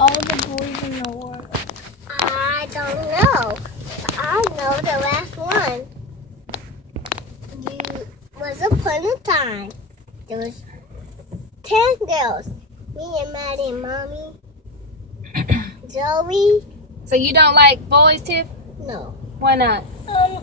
all the boys in the world? I don't know. I know the last one. Was upon a time. There was 10 girls. Me and Maddie and Mommy. Zoe. So you don't like boys, Tiff? No. Why not? I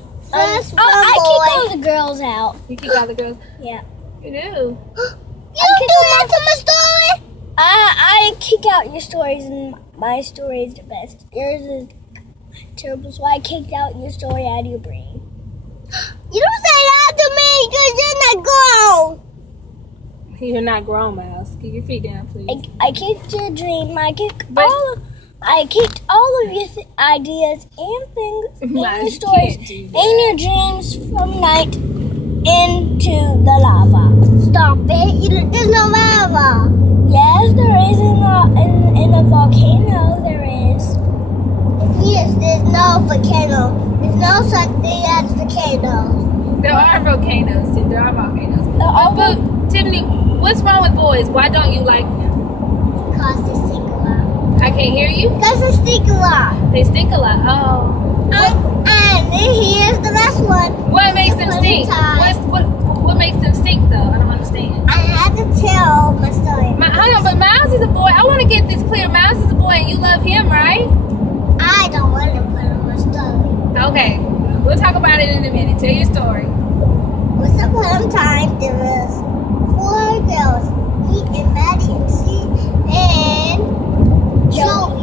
kick all the girls out. You kick all the girls? Yeah. You do? You do that to my story? I kick out your stories, and my story is the best. Yours is terrible, so I kicked out your story out of your brain. You don't say that to me because you're not grown. You're not grown, Miles. Keep your feet down, please. I kicked your dream. I kicked all of your ideas and things in your stories and your dreams from night into the lava. Stop it. There's no lava. Yes, there is in a volcano. There is. Yes, there's no volcano. There's no such thing as volcanoes. There are volcanoes, Tiff. There are volcanoes. But, Tiffany, what's wrong with boys? Why don't you like them? Because they stink a lot. I can't hear you. Because they stink a lot. They stink a lot. Oh. And here's the last one. What makes them stink? What makes them stink, though? I don't understand. I had to tell my story. Hold on, but Miles is a boy. I want to get this clear. Miles is a boy, and you love him, right? I don't want to put on my story. Okay. We'll talk about it in a minute. Tell your story. Once upon a time, there was 4 girls. Me and Maddie and she and Zoe.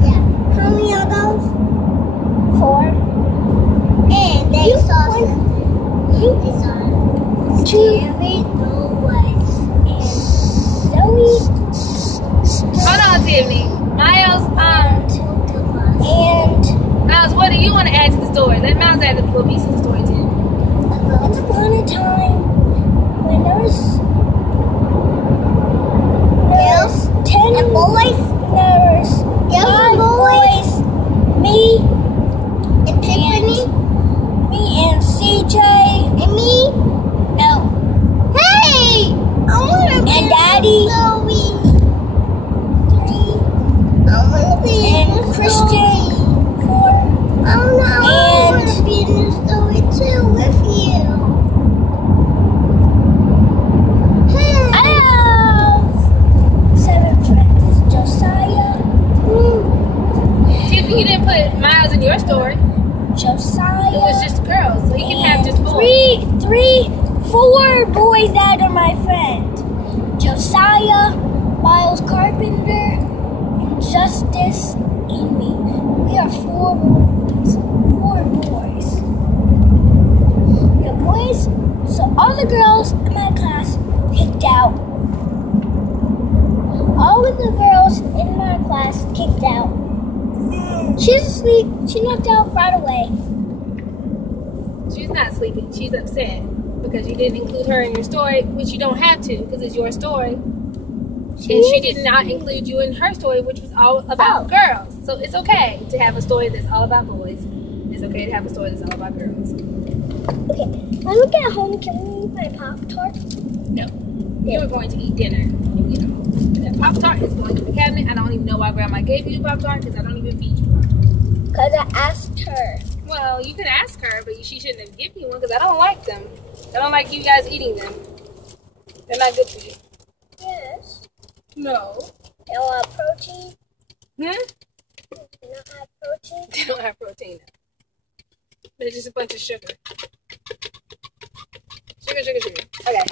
Yeah. How many are those? 4. And they saw something. They saw 2 boys. Zoe. Hold on, Tiffany. Miles, Miles, what do you want to add to the story? Let Miles add a little piece of the story, too. Once upon a time, when there was 10 boys. There was 5 boys. Me And Tiffany. Me and CJ. And me. No. Hey! I want to be And Daddy. Zoe. 3. I want to be And Christian. 4. Oh no, I want to be in the story too with you. Hey. I have 7 friends. Josiah. Tiffany, you didn't put Miles in your story. Josiah. It was just girls, so he can have just boys. 4 boys that are my friends. Josiah, Miles Carpenter, and Justice, and me. We are 4 boys. 4 boys. The boys, so all the girls in my class kicked out. All of the girls in my class kicked out. She's asleep. She knocked out right away. She's not sleeping. She's upset because you didn't include her in your story, which you don't have to because it's your story. And she did not include you in her story, which was all about girls. So it's okay to have a story that's all about boys. It's okay to have a story that's all about girls. Okay, when we get home, can we eat my Pop-Tart? No. You were going to eat dinner when you get home. That Pop-Tart is going to the cabinet. I don't even know why Grandma gave you a Pop-Tart because I don't even feed you Pop-Tarts. Because I asked her. Well, you can ask her, but she shouldn't have given you one because I don't like them. I don't like you guys eating them. They're not good for you. Yes. No. They don't have protein. Hmm? They don't have protein. They don't have protein. They're just a bunch of sugar. Sugar. Okay.